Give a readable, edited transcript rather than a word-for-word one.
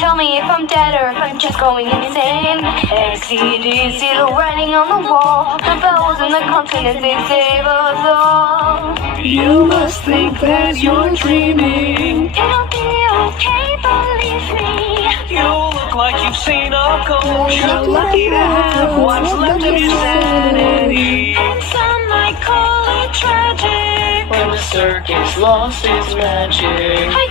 tell me if I'm dead or if I'm just going insane. XCDC, the writing on the wall, the vowels and the consonants, they save us all. You must think that you're dreaming. It'll be okay, believe me. You look like you've seen a ghost. You're lucky to have what's left of your sanity. And some might call it tragic When the circus lost its magic. I